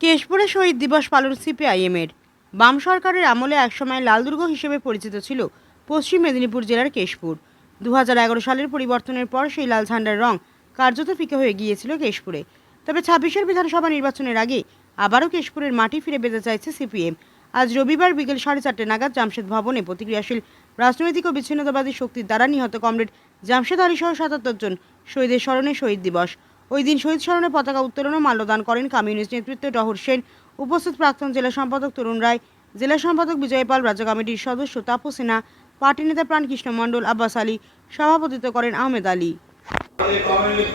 কেশপুরে শহীদ দিবস পালন সিপিআইএমের। বাম সরকারের আমলে একসময় লালদুর্গ হিসেবে পরিচিত ছিল পশ্চিম মেদিনীপুর জেলার কেশপুর। দু হাজার এগারো সালের পরিবর্তনের পর সেই লাল ঝান্ডার রং কার্যত ফিকে হয়ে গিয়েছিল কেশপুরে। তবে ছাব্বিশের বিধানসভা নির্বাচনের আগে আবারও কেশপুরের মাটি ফিরে পেতে চাইছে সিপিএম। আজ রবিবার বিকেল সাড়ে চারটে নাগাদ জামশেদ ভবনে প্রতিক্রিয়াশীল রাজনৈতিক ও বিচ্ছিন্নতাবাদী শক্তির দ্বারা নিহত কমরেড জামশেদ আলী সহ সাতাত্তর জন শহীদের স্মরণে শহীদ দিবস। ওই দিন শহীদ স্মরণে পতাকা উত্তোলন ও মাল্যদান করেন কমিউনিস্ট নেতৃত্ব টহর সেন। উপস্থিত প্রাক্তন জেলা সম্পাদক তরুণ রায়, জেলা সম্পাদক বিজয় পাল, রাজ্য কমিটির সদস্য তাপু সিনহা, পার্টি নেতা প্রাণকৃষ্ণ মণ্ডল, আব্বাস আলী, সভাপতিত্ব করেন আহমেদ আলী। কমিউনিস্ট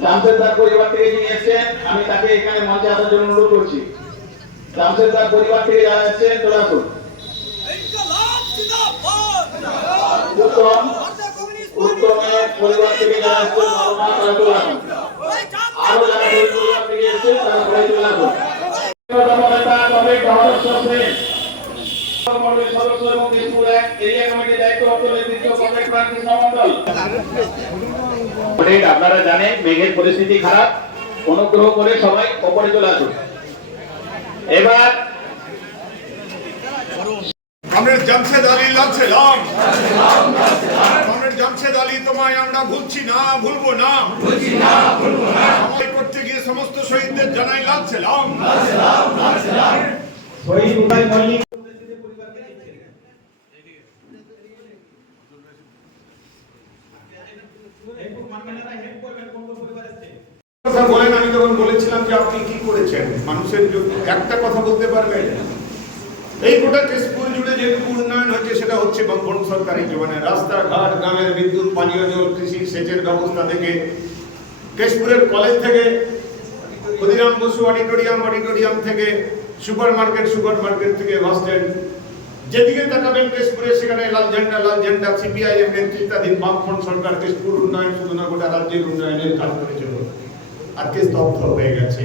জামশেদদার পরিবার থেকে যিনি এসেছেন আমি তাকে এখানে মঞ্চে আসার জন্য অনুরোধ করছি উত্তম উত্তমের পরিবার থেকে যারা এসেছেন তারা আসুন আরও তারা সদস্য এবং প্রাণকৃষ্ণ মণ্ডল অনেক আপনারা জানেন মেঘের পরিস্থিতি খারাপ অনুগ্রহ করে সবাই ওপরে চলে আসুন। এবার কমরেড জামশেদ আলী লাম। কমরেড জামশেদ আলী তোমায় আমরা ভুলছি না ভুলবো না। করতে গিয়ে সমস্ত শহীদদের জানাই লালছে লাম। শহীদ বলেন, আমি তখন বলেছিলাম যে আপনি কি করেছেন? মানুষের একটা কথা বলতে পারবেন? এই গোটা কেশপুর জুড়ে যেটুকু উন্নয়ন হয়েছে, সেটা হচ্ছে বামফ্রন্ট সরকারের জীবনে। রাস্তাঘাট, গ্রামের বিদ্যুৎ পানীয় জল কৃষি, সেচের ব্যবস্থা থেকে কেশপুরের কলেজ থেকে, ক্ষুদিরাম বসু অডিটোরিয়াম অডিটোরিয়াম থেকে সুপার মার্কেট সুপার মার্কেট থেকে বাস স্ট্যান্ড যেদিকে তাকাবেন কেশপুরে সেখানে লাল ঝান্ডা লাল ঝান্ডা, সিপিআইএম নেতৃত্বাধীন বামফ্রন্ট সরকার কেশপুর উন্নয়ন যোজনা গোটা রাজ্যের উন্নয়নের কাজ করেছিল। আজকে স্তব্ধ হয়ে গেছে।